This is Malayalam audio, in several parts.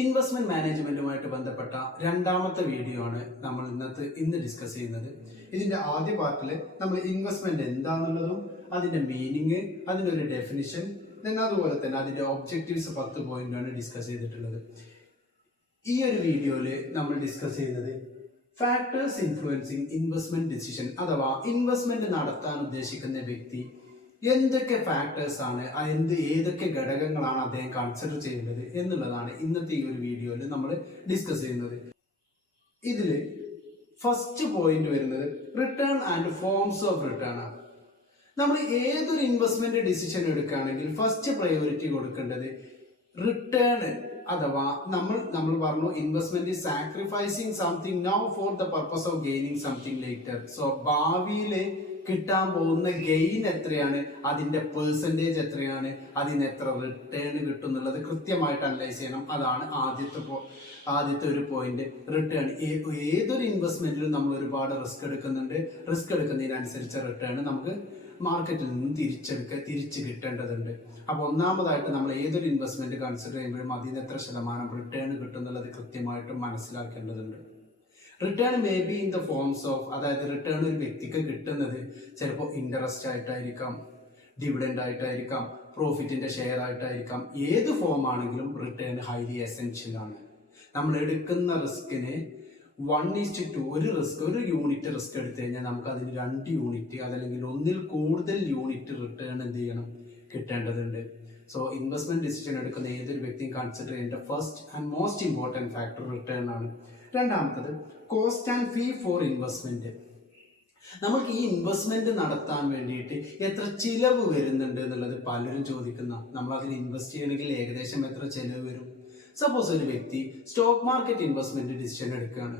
ഇൻവെസ്റ്റ്മെന്റ് മാനേജ്മെന്റുമായിട്ട് ബന്ധപ്പെട്ട രണ്ടാമത്തെ വീഡിയോ ആണ് നമ്മൾ ഇന്നത്തെ ഇന്ന് ഡിസ്കസ് ചെയ്യുന്നത്. ഇതിന്റെ ആദ്യ പാർട്ടിൽ നമ്മൾ ഇൻവെസ്റ്റ്മെന്റ് എന്താണെന്നുള്ളതും അതിന്റെ മീനിങ് അതിന്റെ ഒരു ഡെഫിനിഷൻ അതുപോലെ തന്നെ അതിന്റെ ഒബ്ജക്റ്റീവ്സ് പത്ത് പോയിന്റാണ് ഡിസ്കസ് ചെയ്തിട്ടുള്ളത്. ഈ ഒരു വീഡിയോയിൽ നമ്മൾ ഡിസ്കസ് ചെയ്യുന്നത് ഫാക്ടേഴ്സ് ഇൻഫ്ലുവൻസിങ് ഇൻവെസ്റ്റ്മെന്റ് ഡിസിഷൻ അഥവാ ഇൻവെസ്റ്റ്മെന്റ് നടത്താൻ ഉദ്ദേശിക്കുന്ന വ്യക്തി എന്തൊക്കെ ഫാക്ടേഴ്സ് ആണ് എന്ത് ഏതൊക്കെ ഘടകങ്ങളാണ് അദ്ദേഹം കൺസിഡർ ചെയ്യുന്നത് എന്നുള്ളതാണ് ഇന്നത്തെ ഈ ഒരു വീഡിയോയിൽ നമ്മൾ ഡിസ്കസ് ചെയ്യുന്നത്. ഇതിൽ ഫസ്റ്റ് പോയിന്റ് വരുന്നത് return and forms of return ആണ്. നമ്മൾ ഏതൊരു ഇൻവെസ്റ്റ്മെന്റ് ഡിസിഷൻ എടുക്കുകയാണെങ്കിൽ ഫസ്റ്റ് പ്രയോറിറ്റി കൊടുക്കേണ്ടത് റിട്ടേൺ അഥവാ നമ്മൾ നമ്മൾ പറഞ്ഞു investment sacrificing something now for the purpose of gaining something later so ഭാവിയിൽ കിട്ടാൻ പോകുന്ന ഗെയിൻ എത്രയാണ്? അതിന്റെ പേഴ്സന്റേജ് എത്രയാണ്? അതിന് എത്ര റിട്ടേൺ കിട്ടും എന്നുള്ളത് കൃത്യമായിട്ട് അനലൈസ് ചെയ്യണം. അതാണ് ആദ്യത്തെ ആദ്യത്തെ ഒരു പോയിന്റ് റിട്ടേൺ ഏതൊരു ഇൻവെസ്റ്റ്മെന്റിലും നമ്മൾ ഒരുപാട് റിസ്ക് എടുക്കുന്നുണ്ട്. റിസ്ക് എടുക്കുന്നതിനനുസരിച്ച് റിട്ടേൺ നമുക്ക് മാർക്കറ്റിൽ നിന്ന് തിരിച്ചെടുക്ക തിരിച്ച് കിട്ടേണ്ടതുണ്ട്. അപ്പോൾ ഒന്നാമതായിട്ട് നമ്മൾ ഏതൊരു ഇൻവെസ്റ്റ്മെന്റ് കൺസിഡർ ചെയ്യുമ്പോഴും അതിന് എത്ര ശതമാനം റിട്ടേൺ കിട്ടും എന്നുള്ളത് കൃത്യമായിട്ടും മനസ്സിലാക്കേണ്ടതുണ്ട്. Return may be in the forms of അതായത് റിട്ടേൺ ഒരു വ്യക്തിക്ക് കിട്ടുന്നത് ചിലപ്പോൾ ഇൻട്രസ്റ്റ് ആയിട്ടായിരിക്കാം ഡിവിഡൻഡ് ആയിട്ടായിരിക്കാം പ്രോഫിറ്റിന്റെ ഷെയർ ആയിട്ടായിരിക്കാം ഏത് ഫോം ആണെങ്കിലും റിട്ടേൺ ഹൈലി എസെൻഷ്യൽ ആണ്. നമ്മൾ എടുക്കുന്ന റിസ്കിന് വൺ ഈസ്റ്റ് ടു ഒരു റിസ്ക് ഒരു യൂണിറ്റ് റിസ്ക് എടുത്തു കഴിഞ്ഞാൽ നമുക്ക് അതിന് രണ്ട് യൂണിറ്റ് അതല്ലെങ്കിൽ ഒന്നിൽ കൂടുതൽ യൂണിറ്റ് റിട്ടേൺ എന്ത് ചെയ്യണം? കിട്ടേണ്ടതുണ്ട്. സോ ഇൻവെസ്റ്റ്മെന്റ് ഡിസിഷൻ എടുക്കുന്ന ഏതൊരു വ്യക്തിയും കൺസിഡർ ചെയ്യേണ്ട first and most important factor return ആണ്. രണ്ടാമത്തത് cost and fee for investment നമുക്ക് ഈ ഇൻവെസ്റ്റ്മെന്റ് നടത്താൻ വേണ്ടിയിട്ട് എത്ര ചിലവ് വരുന്നുണ്ട് എന്നുള്ളത് പലരും ചോദിക്കുന്ന നമ്മൾ അതിൽ ഇൻവെസ്റ്റ് ചെയ്യണമെങ്കിൽ ഏകദേശം എത്ര ചിലവ് വരും? സപ്പോസ് ഒരു വ്യക്തി സ്റ്റോക്ക് മാർക്കറ്റ് ഇൻവെസ്റ്റ്മെന്റ് ഡിസിഷൻ എടുക്കുകയാണ്.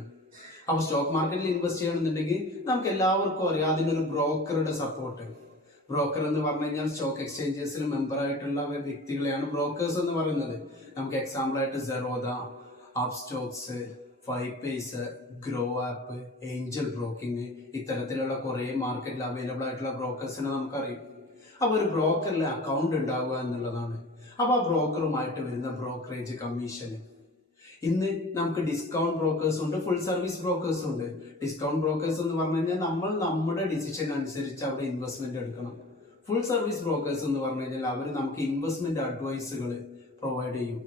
അപ്പോൾ സ്റ്റോക്ക് മാർക്കറ്റിൽ ഇൻവെസ്റ്റ് ചെയ്യണമെന്നുണ്ടെങ്കിൽ നമുക്ക് എല്ലാവർക്കും അറിയാം അതിനൊരു ബ്രോക്കറുടെ സപ്പോർട്ട് ബ്രോക്കർ എന്ന് പറഞ്ഞു കഴിഞ്ഞാൽ സ്റ്റോക്ക് എക്സ്ചേഞ്ചസിൽ മെമ്പർ ആയിട്ടുള്ള വ്യക്തികളെയാണ് ബ്രോക്കേഴ്സ് എന്ന് പറയുന്നത്. നമുക്ക് എക്സാമ്പിൾ ആയിട്ട് Zerodha app stocks five paisa Groww app angel broking ഇത്തരത്തിലുള്ള കുറേ മാർക്കറ്റിൽ അവൈലബിൾ ആയിട്ടുള്ള ബ്രോക്കേഴ്സിനെ നമുക്കറിയാം. അപ്പോൾ ഒരു ബ്രോക്കറിൽ അക്കൗണ്ട് ഉണ്ടാവുക എന്നുള്ളതാണ്. അപ്പോൾ ആ ബ്രോക്കറുമായിട്ട് വരുന്ന ബ്രോക്കറേജ് കമ്മീഷൻ ഇന്ന് നമുക്ക് ഡിസ്കൗണ്ട് ബ്രോക്കേഴ്സ് ഉണ്ട് ഫുൾ സർവീസ് ബ്രോക്കേഴ്സ് ഉണ്ട്. ഡിസ്കൗണ്ട് ബ്രോക്കേഴ്സ് എന്ന് പറഞ്ഞു കഴിഞ്ഞാൽ നമ്മൾ നമ്മുടെ ഡിസിഷൻ അനുസരിച്ച് അവിടെ ഇൻവെസ്റ്റ്മെന്റ് എടുക്കണം. ഫുൾ സർവീസ് ബ്രോക്കേഴ്സ് എന്ന് പറഞ്ഞു കഴിഞ്ഞാൽ അവർ നമുക്ക് ഇൻവെസ്റ്റ്മെന്റ് അഡ്വൈസുകൾ പ്രൊവൈഡ് ചെയ്യും.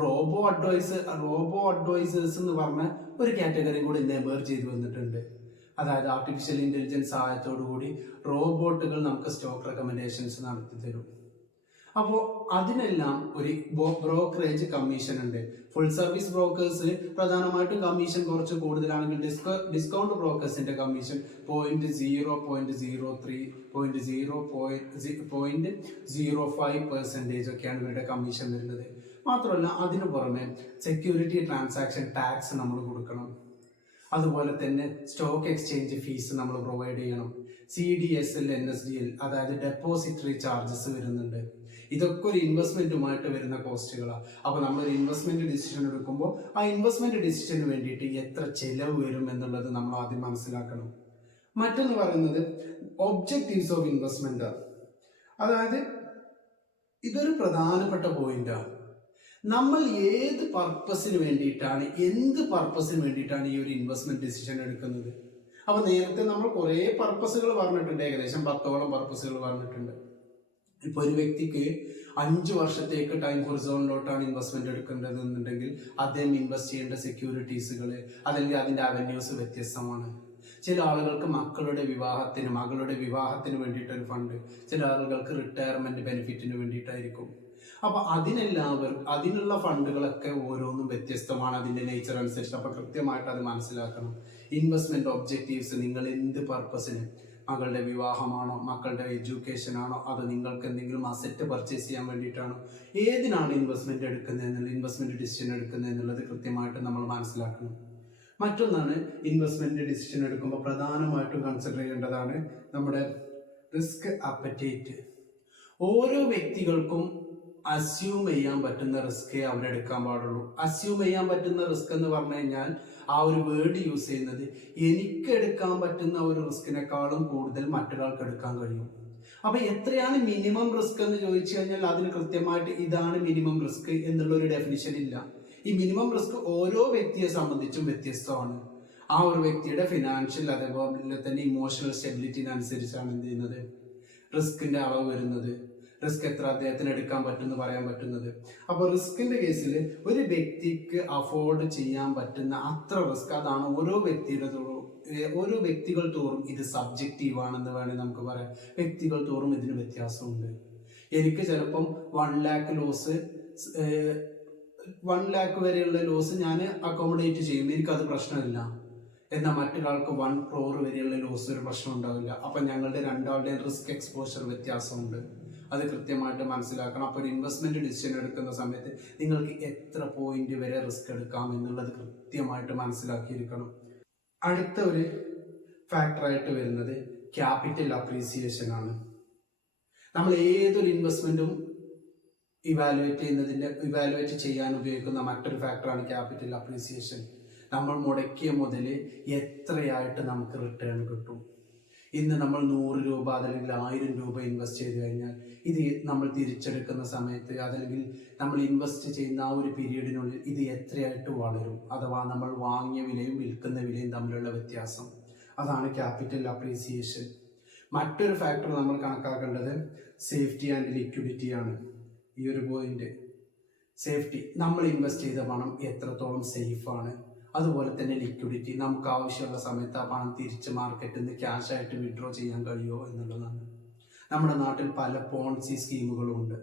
റോബോ അഡ്വൈസ് റോബോ അഡ്വൈസേഴ്സ് എന്ന് പറഞ്ഞ ഒരു കാറ്റഗറി കൂടി ഇന്ന് എമേർജ് ചെയ്ത് വന്നിട്ടുണ്ട്. അതായത് ആർട്ടിഫിഷ്യൽ ഇന്റലിജൻസ് സഹായത്തോടു കൂടി റോബോട്ടുകൾ നമുക്ക് സ്റ്റോക്ക് റെക്കമെൻഡേഷൻസ് നടത്തി തരും. അപ്പോൾ അതിനെല്ലാം ഒരു ബ്രോക്കറേജ് കമ്മീഷൻ ഉണ്ട്. ഫുൾ സർവീസ് ബ്രോക്കേഴ്സ് പ്രധാനമായിട്ടും കമ്മീഷൻ കുറച്ച് കൂടുതലാണെങ്കിൽ ഡിസ്ക discount ബ്രോക്കേഴ്സിന്റെ commission point zero point zero three point zero point zero five percentage ഒക്കെയാണ് ഇവരുടെ കമ്മീഷൻ വരുന്നത്. മാത്രമല്ല അതിനു പുറമെ സെക്യൂരിറ്റി ട്രാൻസാക്ഷൻ ടാക്സ് നമ്മൾ കൊടുക്കണം. അതുപോലെ തന്നെ സ്റ്റോക്ക് എക്സ്ചേഞ്ച് ഫീസ് നമ്മൾ പ്രൊവൈഡ് ചെയ്യണം. C D S L N S D L അതായത് ഡെപ്പോസിറ്ററി ചാർജസ് വരുന്നുണ്ട്. ഇതൊക്കെ ഒരു ഇൻവെസ്റ്റ്മെന്റുമായിട്ട് വരുന്ന കോസ്റ്റുകളാണ് അപ്പോൾ നമ്മൾ ഒരു ഇൻവെസ്റ്റ്മെന്റ് ഡിസിഷൻ എടുക്കുമ്പോൾ ആ ഇൻവെസ്റ്റ്മെന്റ് ഡിസിഷന് വേണ്ടിയിട്ട് എത്ര ചെലവ് വരും എന്നുള്ളത് നമ്മൾ ആദ്യം മനസ്സിലാക്കണം. മറ്റൊന്ന് പറയുന്നത് ഒബ്ജക്റ്റീവ്സ് ഓഫ് ഇൻവെസ്റ്റ്മെന്റ് അതായത് ഇതൊരു പ്രധാനപ്പെട്ട പോയിന്റാണ് നമ്മൾ ഏത് പർപ്പസിന് വേണ്ടിയിട്ടാണ് എന്ത് പർപ്പസിന് വേണ്ടിയിട്ടാണ് ഈ ഒരു ഇൻവെസ്റ്റ്മെന്റ് ഡിസിഷൻ എടുക്കുന്നത്? അപ്പൊ നേരത്തെ നമ്മൾ കുറേ പർപ്പസുകൾ പറഞ്ഞിട്ടുണ്ട് ഏകദേശം പത്തോളം പർപ്പസുകൾ പറഞ്ഞിട്ടുണ്ട്. ഇപ്പൊ ഒരു വ്യക്തിക്ക് അഞ്ച് വർഷത്തേക്ക് ടൈം ഹൊറിസോണിലോട്ടാണ് ഇൻവെസ്റ്റ്മെന്റ് എടുക്കേണ്ടത് എന്നുണ്ടെങ്കിൽ അദ്ദേഹം ഇൻവെസ്റ്റ് ചെയ്യേണ്ട സെക്യൂരിറ്റീസുകൾ അല്ലെങ്കിൽ അതിന്റെ അവന്യൂസ് വ്യത്യസ്തമാണ്. ചില ആളുകൾക്ക് മക്കളുടെ വിവാഹത്തിന് മകളുടെ വിവാഹത്തിന് വേണ്ടിയിട്ടൊരു ഫണ്ട് ചില ആളുകൾക്ക് റിട്ടയർമെന്റ് ബെനിഫിറ്റിന് വേണ്ടിയിട്ടായിരിക്കും. അപ്പൊ അതിനെല്ലാം അതിനുള്ള ഫണ്ടുകളൊക്കെ ഓരോന്നും വ്യത്യസ്തമാണ് അതിന്റെ നേച്ചർ അനുസരിച്ച്. അപ്പൊ കൃത്യമായിട്ട് അത് മനസ്സിലാക്കണം. ഇൻവെസ്റ്റ്മെന്റ് ഒബ്ജക്റ്റീവ്സ് നിങ്ങൾ എന്ത് പർപ്പസിന് മകളുടെ വിവാഹമാണോ? മക്കളുടെ എഡ്യൂക്കേഷൻ ആണോ? അതോ നിങ്ങൾക്ക് എന്തെങ്കിലും അസെറ്റ് പർച്ചേസ് ചെയ്യാൻ വേണ്ടിയിട്ടാണോ? ഏതിനാണ് ഇൻവെസ്റ്റ്മെന്റ് എടുക്കുന്നത് എന്നുള്ളത് ഇൻവെസ്റ്റ്മെന്റ് ഡിസിഷൻ എടുക്കുന്നത് എന്നുള്ളത് കൃത്യമായിട്ട് നമ്മൾ മനസ്സിലാക്കണം. മറ്റൊന്നാണ് ഇൻവെസ്റ്റ്മെന്റ് ഡിസിഷൻ എടുക്കുമ്പോൾ പ്രധാനമായിട്ടും കൺസിഡർ ചെയ്യേണ്ടതാണ് നമ്മുടെ റിസ്ക് അപ്പറ്റേറ്റ് ഓരോ വ്യക്തികൾക്കും അസ്യൂം ചെയ്യാൻ പറ്റുന്ന റിസ്കേ അവരെടുക്കാൻ പാടുള്ളൂ. അസ്യൂം ചെയ്യാൻ പറ്റുന്ന റിസ്ക് എന്ന് പറഞ്ഞു കഴിഞ്ഞാൽ ആ ഒരു വേർഡ് യൂസ് ചെയ്യുന്നത് എനിക്ക് എടുക്കാൻ പറ്റുന്ന ഒരു റിസ്കിനേക്കാളും കൂടുതൽ മറ്റൊരാൾക്ക് എടുക്കാൻ കഴിയും. അപ്പൊ എത്രയാണ് മിനിമം റിസ്ക് എന്ന് ചോദിച്ചു കഴിഞ്ഞാൽ അതിന് കൃത്യമായിട്ട് ഇതാണ് മിനിമം റിസ്ക് എന്നുള്ള ഒരു ഡെഫിനിഷൻ ഇല്ല. ഈ മിനിമം റിസ്ക് ഓരോ വ്യക്തിയെ സംബന്ധിച്ചും വ്യത്യസ്തമാണ്. ആ ഒരു വ്യക്തിയുടെ ഫിനാൻഷ്യൽ അതേപോലെ തന്നെ ഇമോഷണൽ സ്റ്റെബിലിറ്റിനനുസരിച്ചാണ് എന്ത് ചെയ്യുന്നത്? റിസ്കിന്റെ അളവ് വരുന്നത്. റിസ്ക് എത്ര അദ്ദേഹത്തിന് എടുക്കാൻ പറ്റുമെന്ന് പറയാൻ പറ്റുന്നത്? അപ്പോൾ റിസ്കിന്റെ കേസിൽ ഒരു വ്യക്തിക്ക് അഫോർഡ് ചെയ്യാൻ പറ്റുന്ന അത്ര റിസ്ക് അതാണ് ഓരോ വ്യക്തിയുടെ ഓരോ വ്യക്തികൾ തോറും ഇത് സബ്ജക്റ്റീവ് ആണെന്ന് വേണമെങ്കിൽ നമുക്ക് പറയാം. വ്യക്തികൾ തോറും ഇതിന് വ്യത്യാസമുണ്ട്. എനിക്ക് ചിലപ്പം one lakh loss one lakh വരെയുള്ള ലോസ് ഞാൻ അക്കോമഡേറ്റ് ചെയ്യും. എനിക്കത് പ്രശ്നമില്ല. എന്നാൽ മറ്റൊരാൾക്ക് വൺ ക്രോർ വരെയുള്ള ലോസ് ഒരു പ്രശ്നം ഉണ്ടാവില്ല അപ്പം ഞങ്ങളുടെ രണ്ടാളുടെയും റിസ്ക് എക്സ്പോഷർ വ്യത്യാസമുണ്ട്. അത് കൃത്യമായിട്ട് മനസ്സിലാക്കണം. അപ്പോൾ ഒരു ഇൻവെസ്റ്റ്മെന്റ് ഡിസിഷൻ എടുക്കുന്ന സമയത്ത് നിങ്ങൾക്ക് എത്ര പോയിന്റ് വരെ റിസ്ക് എടുക്കാം എന്നുള്ളത് കൃത്യമായിട്ട് മനസ്സിലാക്കിയിരിക്കണം. അടുത്ത ഒരു ഫാക്ടറായിട്ട് വരുന്നത് ക്യാപിറ്റൽ അപ്രീസിയേഷൻ ആണ്. നമ്മൾ ഏതൊരു ഇൻവെസ്റ്റ്മെന്റും ഇവാലുവേറ്റ് ചെയ്യുന്നതിന്റെ ഇവാലുവേറ്റ് ചെയ്യാൻ ഉപയോഗിക്കുന്ന മറ്റൊരു ഫാക്ടറാണ് ക്യാപിറ്റൽ അപ്രീസിയേഷൻ നമ്മൾ മുടക്കിയ മുതൽ എത്രയായിട്ട് നമുക്ക് റിട്ടേൺ കിട്ടും? ഇന്ന് നമ്മൾ നൂറ് രൂപ അതല്ലെങ്കിൽ ആയിരം രൂപ ഇൻവെസ്റ്റ് ചെയ്ത് കഴിഞ്ഞാൽ ഇത് നമ്മൾ തിരിച്ചെടുക്കുന്ന സമയത്ത് അതല്ലെങ്കിൽ നമ്മൾ ഇൻവെസ്റ്റ് ചെയ്യുന്ന ആ ഒരു പീരീഡിനുള്ളിൽ ഇത് എത്രയായിട്ട് വളരും അഥവാ നമ്മൾ വാങ്ങിയ വിലയും വിൽക്കുന്ന വിലയും തമ്മിലുള്ള വ്യത്യാസം. അതാണ് ക്യാപിറ്റൽ അപ്രീസിയേഷൻ മറ്റൊരു ഫാക്ടർ നമ്മൾ കണക്കാക്കേണ്ടത് സേഫ്റ്റി ആൻഡ് ലിക്വിഡിറ്റി ആണ്. ഈ ഒരു പോയിന്റ് സേഫ്റ്റി നമ്മൾ ഇൻവെസ്റ്റ് ചെയ്ത പണം എത്രത്തോളം സേഫാണ് അതുപോലെ തന്നെ ലിക്വിഡിറ്റി നമുക്ക് ആവശ്യമുള്ള സമയത്ത് ആ പണം തിരിച്ച് മാർക്കറ്റിൽ നിന്ന് ക്യാഷ് ആയിട്ട് വിഡ്രോ ചെയ്യാൻ കഴിയുമോ എന്നുള്ളതാണ്. നമ്മുടെ നാട്ടിൽ പല പോൺസി സ്കീമുകളും ഉണ്ട്.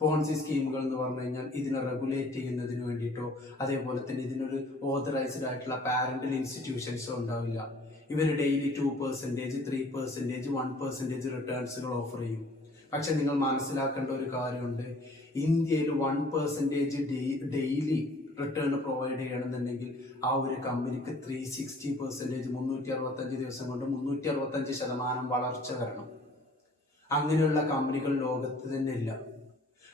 പോൺസി സ്കീമുകൾ എന്ന് പറഞ്ഞു കഴിഞ്ഞാൽ ഇതിനെ റെഗുലേറ്റ് ചെയ്യുന്നതിന് വേണ്ടിയിട്ടോ അതേപോലെ തന്നെ ഇതിനൊരു ഓതറൈസ്ഡ് ആയിട്ടുള്ള പാരന്റൽ ഇൻസ്റ്റിറ്റ്യൂഷൻസോ ഉണ്ടാവില്ല. ഇവർ daily two percentage three percentage one percentage റിട്ടേൺസുകൾ offer ചെയ്യും. പക്ഷെ നിങ്ങൾ മനസ്സിലാക്കേണ്ട ഒരു കാര്യമുണ്ട്. ഇന്ത്യയിൽ one percentage daily return provide ചെയ്യണമെന്നുണ്ടെങ്കിൽ ആ ഒരു കമ്പനിക്ക് ത്രീ സിക്സ്റ്റി പെർസെന്റേജ് മുന്നൂറ്റി അറുപത്തഞ്ച് ദിവസം കൊണ്ട് മുന്നൂറ്റി അറുപത്തഞ്ച് ശതമാനം വളർച്ച വരണം. അങ്ങനെയുള്ള കമ്പനികൾ ലോകത്ത് തന്നെ ഇല്ല.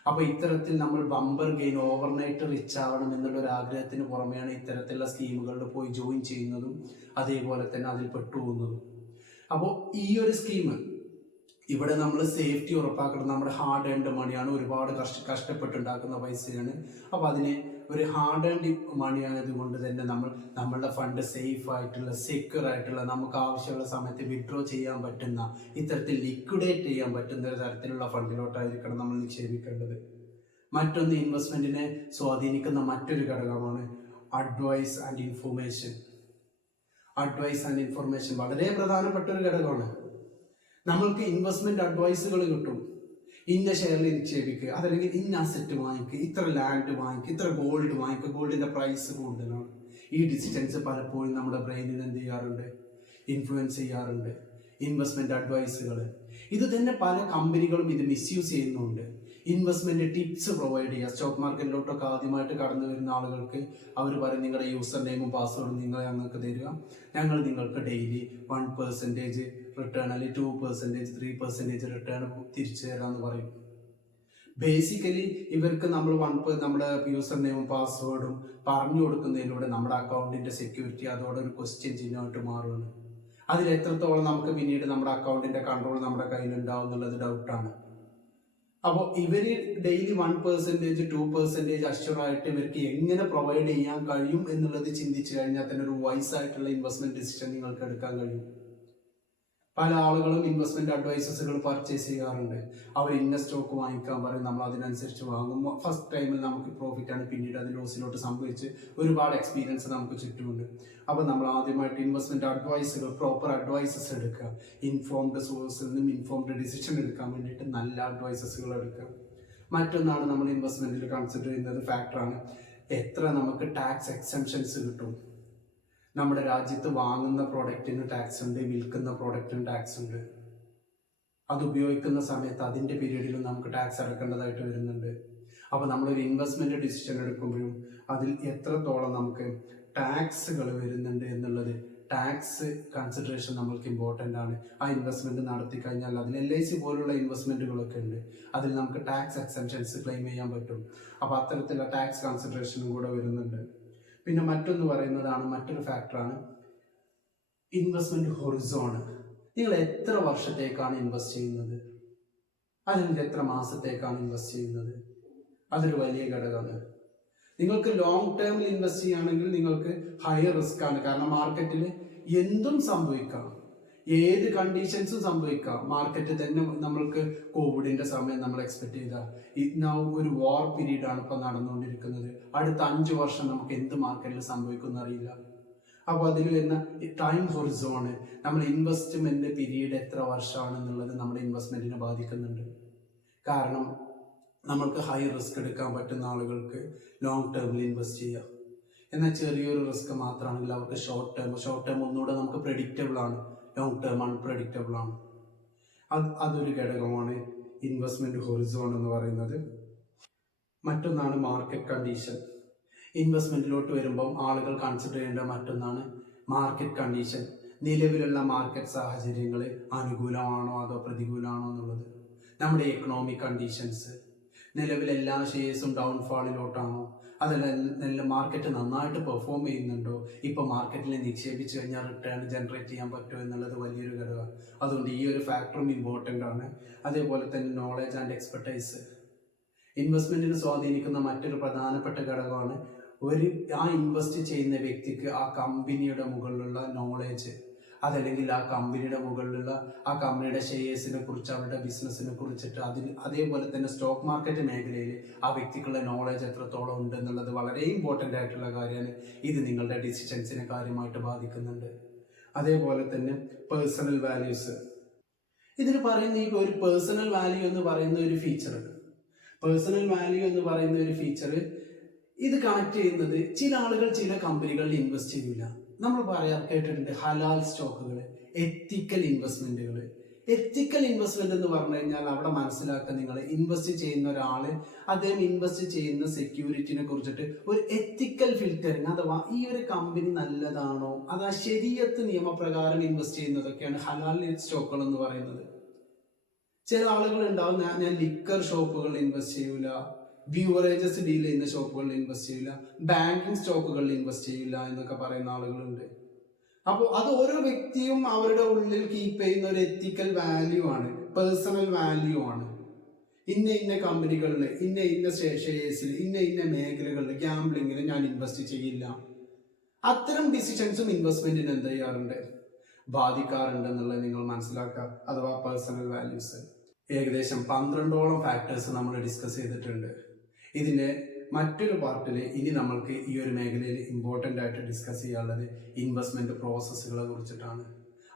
അപ്പോൾ ഇത്തരത്തിൽ നമ്മൾ ബമ്പർ ഗെയിൻ ഓവർനൈറ്റ് റിച്ച് ആവണം എന്നുള്ള ഒരു ആഗ്രഹത്തിന് പുറമെയാണ് ഇത്തരത്തിലുള്ള സ്കീമുകളിൽ പോയി ജോയിൻ ചെയ്യുന്നതും അതേപോലെ തന്നെ അതിൽ പെട്ടുപോകുന്നതും അപ്പോൾ ഈ ഒരു സ്കീം ഇവിടെ നമ്മൾ സേഫ്റ്റി ഉറപ്പാക്കണം. നമ്മുടെ ഹാർഡ് ഏൺഡ് മണിയാണ് ഒരുപാട് കഷ്ട കഷ്ടപ്പെട്ടുണ്ടാക്കുന്ന പൈസയാണ്. അപ്പോൾ അതിനെ ഒരു ഹാർഡ് ആൻഡ് മണി ആയതുകൊണ്ട് തന്നെ നമ്മൾ നമ്മളുടെ ഫണ്ട് സേഫ് ആയിട്ടുള്ള സെക്യൂർ ആയിട്ടുള്ള നമുക്ക് ആവശ്യമുള്ള സമയത്ത് വിഡ്രോ ചെയ്യാൻ പറ്റുന്ന ഇത്തരത്തിൽ ലിക്വിഡേറ്റ് ചെയ്യാൻ പറ്റുന്ന ഒരു തരത്തിലുള്ള ഫണ്ടിലോട്ടായിരിക്കണം നമ്മൾ നിക്ഷേപിക്കേണ്ടത്. മറ്റൊന്ന് ഇൻവെസ്റ്റ്മെന്റിനെ സ്വാധീനിക്കുന്ന മറ്റൊരു ഘടകമാണ് advice and information advice and information വളരെ പ്രധാനപ്പെട്ട ഒരു ഘടകമാണ്. നമ്മൾക്ക് ഇൻവെസ്റ്റ്മെന്റ് അഡ്വൈസുകൾ കിട്ടും. ഇന്ന ഷെയറിൽ നിക്ഷേപിക്കുക അതല്ലെങ്കിൽ ഇന്ന അസറ്റ് വാങ്ങിക്കുക ഇത്ര ലാൻഡ് വാങ്ങിക്കുക ഇത്ര ഗോൾഡ് വാങ്ങിക്കുക ഗോൾഡിന്റെ പ്രൈസ് കൂടുതലാണ്. ഈ ഡിസിറ്റൻസ് പലപ്പോഴും നമ്മുടെ ബ്രെയിനിൽ എന്ത് ചെയ്യാറുണ്ട്? ഇൻഫ്ലുവൻസ് ചെയ്യാറുണ്ട്. ഇൻവെസ്റ്റ്മെന്റ് അഡ്വൈസുകൾ ഇത് തന്നെ പല കമ്പനികളും ഇത് മിസ്യൂസ് ചെയ്യുന്നുണ്ട്. ഇൻവെസ്റ്റ്മെന്റ് ടിപ്സ് പ്രൊവൈഡ് ചെയ്യുക. സ്റ്റോക്ക് മാർക്കറ്റിലോട്ടൊക്കെ ആദ്യമായിട്ട് കടന്നു വരുന്ന ആളുകൾക്ക് അവർ പറയും നിങ്ങളുടെ യൂസർ നെയിമും പാസ്വേഡും നിങ്ങൾ ഞങ്ങൾക്ക് തരിക. ഞങ്ങൾ നിങ്ങൾക്ക് ഡെയിലി വൺ പെർസെന്റേജ് അല്ലെങ്കിൽ two percentage three percentage return തിരിച്ചു തരാമെന്ന് പറയും. ബേസിക്കലി ഇവർക്ക് നമ്മൾ വൺ നമ്മുടെ യൂസർ നെയിമും പാസ്വേഡും പറഞ്ഞു കൊടുക്കുന്നതിലൂടെ നമ്മുടെ അക്കൗണ്ടിന്റെ സെക്യൂരിറ്റി അതോടെ ഒരു ക്വസ്റ്റ്യൻ ചിഹ്നമായിട്ട് മാറുകയാണ് അതിൽ എത്രത്തോളം നമുക്ക് പിന്നീട് നമ്മുടെ അക്കൗണ്ടിന്റെ കൺട്രോൾ നമ്മുടെ കയ്യിൽ ഉണ്ടാവും എന്നുള്ളത് ഡൗട്ടാണ് അപ്പോൾ ഇവർ daily one percentage two percentage അഷ്യൂറായിട്ട് ഇവർക്ക് എങ്ങനെ പ്രൊവൈഡ് ചെയ്യാൻ കഴിയും എന്നുള്ളത് ചിന്തിച്ചു കഴിഞ്ഞാൽ തന്നെ ഒരു വൈസ് ആയിട്ടുള്ള ഇൻവെസ്റ്റ്മെന്റ് ഡിസിഷൻ നിങ്ങൾക്ക് എടുക്കാൻ കഴിയും. പല ആളുകളും ഇൻവെസ്റ്റ്മെന്റ് അഡ്വൈസസുകൾ പർച്ചേസ് ചെയ്യാറുണ്ട്. അവർ ഇന്ന സ്റ്റോക്ക് വാങ്ങിക്കാൻ പറയും നമ്മൾ അതിനനുസരിച്ച് വാങ്ങും. ഫസ്റ്റ് ടൈമിൽ നമുക്ക് പ്രോഫിറ്റ് ആണ്. പിന്നീട് അത് ലോസിലോട്ട് സംഭവിച്ച് ഒരുപാട് എക്സ്പീരിയൻസ് നമുക്ക് ചുറ്റുമുണ്ട്. അപ്പോൾ നമ്മൾ ആദ്യമായിട്ട് ഇൻവെസ്റ്റ്മെന്റ് അഡ്വൈസുകൾ പ്രോപ്പർ അഡ്വൈസസ് എടുക്കുക. ഇൻഫോംഡ് സോഴ്സിൽ നിന്നും ഇൻഫോംഡ് ഡിസിഷൻ എടുക്കാൻ വേണ്ടിയിട്ട് നല്ല അഡ്വൈസസുകൾ എടുക്കുക. മറ്റൊന്നാണ് നമ്മൾ ഇൻവെസ്റ്റ്മെന്റിൽ കൺസിഡർ ചെയ്യുന്നത് ഫാക്ടറാണ് എത്ര നമുക്ക് ടാക്സ് എക്സംഷൻസ് കിട്ടും? നമ്മുടെ രാജ്യത്ത് വാങ്ങുന്ന പ്രോഡക്റ്റിന് ടാക്സ് ഉണ്ട് വിൽക്കുന്ന പ്രോഡക്റ്റിന് ടാക്സ് ഉണ്ട്. അത് ഉപയോഗിക്കുന്ന സമയത്ത് അതിന്റെ പീരീഡിലും നമുക്ക് ടാക്സ് അടക്കേണ്ടതായിട്ട് വരുന്നുണ്ട്. അപ്പോൾ നമ്മളൊരു ഇൻവെസ്റ്റ്മെന്റ് ഡിസിഷൻ എടുക്കുമ്പോഴും അതിൽ എത്രത്തോളം നമുക്ക് ടാക്സുകൾ വരുന്നുണ്ട് എന്നുള്ളത് ടാക്സ് കൺസിഡറേഷൻ നമ്മൾക്ക് ഇമ്പോർട്ടന്റ് ആണ്. ആ ഇൻവെസ്റ്റ്മെന്റ് നടത്തി കഴിഞ്ഞാൽ അതിൽ എൽ ഐ സി പോലുള്ള ഇൻവെസ്റ്റ്മെന്റുകളൊക്കെ ഉണ്ട്. അതിൽ നമുക്ക് ടാക്സ് എക്സെൻഷൻസ് ക്ലെയിം ചെയ്യാൻ പറ്റും. അപ്പോൾ അത്തരത്തിലുള്ള ടാക്സ് കൺസിഡറേഷനും കൂടെ വരുന്നുണ്ട്. പിന്നെ മറ്റൊന്ന് പറയുന്നതാണ് മറ്റൊരു ഫാക്ടറാണ് ഇൻവെസ്റ്റ്മെന്റ് ഹൊറിസോൺ നിങ്ങൾ എത്ര വർഷത്തേക്കാണ് ഇൻവെസ്റ്റ് ചെയ്യുന്നത്? അല്ലെങ്കിൽ എത്ര മാസത്തേക്കാണ് ഇൻവെസ്റ്റ് ചെയ്യുന്നത്? അതൊരു വലിയ ഘടകമാണ്. നിങ്ങൾക്ക് ലോങ് ടേമിൽ ഇൻവെസ്റ്റ് ചെയ്യുകയാണെങ്കിൽ നിങ്ങൾക്ക് ഹയർ റിസ്ക് ആണ്. കാരണം മാർക്കറ്റിൽ എന്തും സംഭവിക്കാം. ഏത് കണ്ടീഷൻസും സംഭവിക്കാം. മാർക്കറ്റ് തന്നെ നമ്മൾക്ക് കോവിഡിന്റെ സമയം നമ്മൾ എക്സ്പെക്ട് ചെയ്ത. ഇന്നാ ഒരു വാർ പീരീഡ് ആണ് ഇപ്പൊ നടന്നുകൊണ്ടിരിക്കുന്നത്. അടുത്ത അഞ്ച് വർഷം നമുക്ക് എന്ത് മാർക്കറ്റിൽ സംഭവിക്കും അറിയില്ല. അപ്പോൾ അതിൽ വരുന്ന ടൈം ഹൊറിസോണ് നമ്മൾ ഇൻവെസ്റ്റ്മെന്റ് പീരീഡ് എത്ര വർഷമാണ് എന്നുള്ളത് നമ്മുടെ ഇൻവെസ്റ്റ്മെന്റിനെ ബാധിക്കുന്നുണ്ട്. കാരണം നമ്മൾക്ക് ഹൈ റിസ്ക് എടുക്കാൻ പറ്റുന്ന ആളുകൾക്ക് ലോങ് ടേമിൽ ഇൻവെസ്റ്റ് ചെയ്യാം. എന്നാൽ ചെറിയൊരു റിസ്ക് മാത്രമാണെങ്കിൽ അവർക്ക് ഷോർട്ട് ടേം ഷോർട്ട് ടേം ഒന്നുകൂടെ നമുക്ക് പ്രഡിക്റ്റബിൾ ആണ്. ലോങ് ടേം അൺപ്രഡിക്റ്റബിൾ ആണ്. അത് അതൊരു ഘടകമാണ് ഇൻവെസ്റ്റ്മെന്റ് ഹൊറിസോൺ എന്ന് പറയുന്നത്. മറ്റൊന്നാണ് മാർക്കറ്റ് കണ്ടീഷൻ ഇൻവെസ്റ്റ്മെന്റിലോട്ട് വരുമ്പം ആളുകൾ കൺസിഡർ ചെയ്യേണ്ട മറ്റൊന്നാണ് മാർക്കറ്റ് കണ്ടീഷൻ നിലവിലുള്ള മാർക്കറ്റ് സാഹചര്യങ്ങൾ അനുകൂലമാണോ അതോ പ്രതികൂലമാണോ എന്നുള്ളത്. നമ്മുടെ എക്കണോമിക് കണ്ടീഷൻസ് നിലവിൽ എല്ലാ ഷെയർസും ഡൗൺഫാളിലോട്ടാണോ അതല്ല നല്ല മാർക്കറ്റ് നന്നായിട്ട് പെർഫോം ചെയ്യുന്നുണ്ടോ? ഇപ്പൊ മാർക്കറ്റിൽ നിക്ഷേപിച്ചു കഴിഞ്ഞാൽ റിട്ടേൺ ജനറേറ്റ് ചെയ്യാൻ പറ്റുമോ എന്നുള്ളത് വലിയൊരു ഘടകമാണ് അതുകൊണ്ട് ഈ ഒരു ഫാക്ടറും ഇമ്പോർട്ടന്റ് ആണ്. അതേപോലെ തന്നെ നോളേജ് ആൻഡ് എക്സ്പെർട്ടൈസ് ഇൻവെസ്റ്റ്മെന്റിനെ സ്വാധീനിക്കുന്ന മറ്റൊരു പ്രധാനപ്പെട്ട ഘടകമാണ് ഒരു ആ ഇൻവെസ്റ്റ് ചെയ്യുന്ന വ്യക്തിക്ക് ആ കമ്പനിയുടെ മുകളിലുള്ള നോളേജ് അതല്ലെങ്കിൽ ആ കമ്പനിയുടെ മുകളിലുള്ള ആ കമ്പനിയുടെ ഷെയർസിനെ കുറിച്ച് അവരുടെ ബിസിനസ്സിനെ കുറിച്ചിട്ട് അതിൽ അതേപോലെ തന്നെ സ്റ്റോക്ക് മാർക്കറ്റ് മേഖലയിൽ ആ വ്യക്തിക്കുള്ള നോളജ് എത്രത്തോളം ഉണ്ട് എന്നുള്ളത് വളരെ ഇമ്പോർട്ടന്റ് ആയിട്ടുള്ള കാര്യമാണ്. ഇത് നിങ്ങളുടെ ഡിസിഷൻസിനെ കാര്യമായിട്ട് ബാധിക്കുന്നുണ്ട്. അതേപോലെ തന്നെ പേഴ്സണൽ വാല്യൂസ് ഇതിൽ പറയുന്ന ഈ ഒരു പേഴ്സണൽ വാല്യൂ എന്ന് പറയുന്ന ഒരു ഫീച്ചർ പേഴ്സണൽ വാല്യൂ എന്ന് പറയുന്ന ഒരു ഫീച്ചർ ഇത് കണക്ട് ചെയ്യുന്നത് ചില ആളുകൾ ചില കമ്പനികളിൽ ഇൻവെസ്റ്റ് ചെയ്യില്ല നമ്മൾ പറയാ കേട്ടിട്ടുണ്ട് ഹലാൽ സ്റ്റോക്കുകൾ എത്തിക്കൽ ഇൻവെസ്റ്റ്മെന്റുകൾ എത്തിക്കൽ ഇൻവെസ്റ്റ്മെന്റ് എന്ന് പറഞ്ഞു കഴിഞ്ഞാൽ അവിടെ മനസ്സിലാക്കുക നിങ്ങൾ ഇൻവെസ്റ്റ് ചെയ്യുന്ന ഒരാൾ അദ്ദേഹം ഇൻവെസ്റ്റ് ചെയ്യുന്ന സെക്യൂരിറ്റിനെ കുറിച്ചിട്ട് ഒരു എത്തിക്കൽ ഫിൽറ്ററിങ് അഥവാ ഈ ഒരു കമ്പനി നല്ലതാണോ അതാ ശരിയത്ത് നിയമപ്രകാരം ഇൻവെസ്റ്റ് ചെയ്യുന്നതൊക്കെയാണ് ഹലാൽ സ്റ്റോക്കുകൾ എന്ന് പറയുന്നത്. ചില ആളുകൾ ഉണ്ടാവും ഞാൻ ലിക്കർ ഷോപ്പുകൾ ഇൻവെസ്റ്റ് ചെയ്യൂല. ബ്യൂവറേജസ് ഡീൽ ചെയ്യുന്ന ഷോപ്പുകളിൽ ഇൻവെസ്റ്റ് ചെയ്യില്ല. ബാങ്കിങ് സ്റ്റോക്കുകളിൽ ഇൻവെസ്റ്റ് ചെയ്യില്ല എന്നൊക്കെ പറയുന്ന ആളുകളുണ്ട്. അപ്പോൾ അത് ഓരോ വ്യക്തിയും അവരുടെ ഉള്ളിൽ കീപ്പ് ചെയ്യുന്ന ഒരു എത്തിക്കൽ വാല്യൂ ആണ് പേഴ്സണൽ വാല്യൂ ആണ്. ഇന്ന ഇന്ന കമ്പനികളിൽ ഇന്ന ഇന്ന ഷെയർസിൽ ഇന്ന ഇന്ന മേഖലകളിൽ ഗ്യാംബ്ലിങ്ങിൽ ഞാൻ ഇൻവെസ്റ്റ് ചെയ്യില്ല. അത്തരം ഡിസിഷൻസും ഇൻവെസ്റ്റ്മെന്റിന് എന്ത് ചെയ്യാറുണ്ട്? ബാധിക്കാറുണ്ട് എന്നുള്ളത് നിങ്ങൾ മനസ്സിലാക്കുക. അഥവാ പേഴ്സണൽ വാല്യൂസ് ഏകദേശം പന്ത്രണ്ടോളം ഫാക്ടേഴ്സ് നമ്മൾ ഡിസ്കസ് ചെയ്തിട്ടുണ്ട്. ഇതിന്റെ മറ്റൊരു പാർട്ടിൽ ഇനി നമ്മൾക്ക് ഈ ഒരു മേഖലയിൽ ഇമ്പോർട്ടന്റ് ആയിട്ട് ഡിസ്കസ് ചെയ്യാനുള്ളത് ഇൻവെസ്റ്റ്മെന്റ് പ്രോസസ്സുകളെ കുറിച്ചിട്ടാണ്.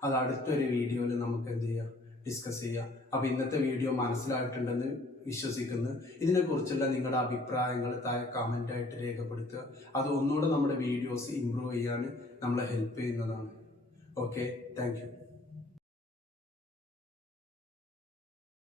അത് അടുത്തൊരു വീഡിയോയിൽ നമുക്ക് എന്ത് ചെയ്യാം? ഡിസ്കസ് ചെയ്യാം. അപ്പോൾ ഇന്നത്തെ വീഡിയോ മനസ്സിലായിട്ടുണ്ടെന്ന് വിശ്വസിക്കുന്നു. ഇതിനെക്കുറിച്ചുള്ള നിങ്ങളുടെ അഭിപ്രായങ്ങൾ താഴെ കമന്റ് ആയിട്ട് രേഖപ്പെടുത്തുക. അത് ഒന്നുകൂടെ നമ്മുടെ വീഡിയോസ് ഇമ്പ്രൂവ് ചെയ്യാൻ നമ്മളെ ഹെൽപ്പ് ചെയ്യുന്നതാണ്. Okay thank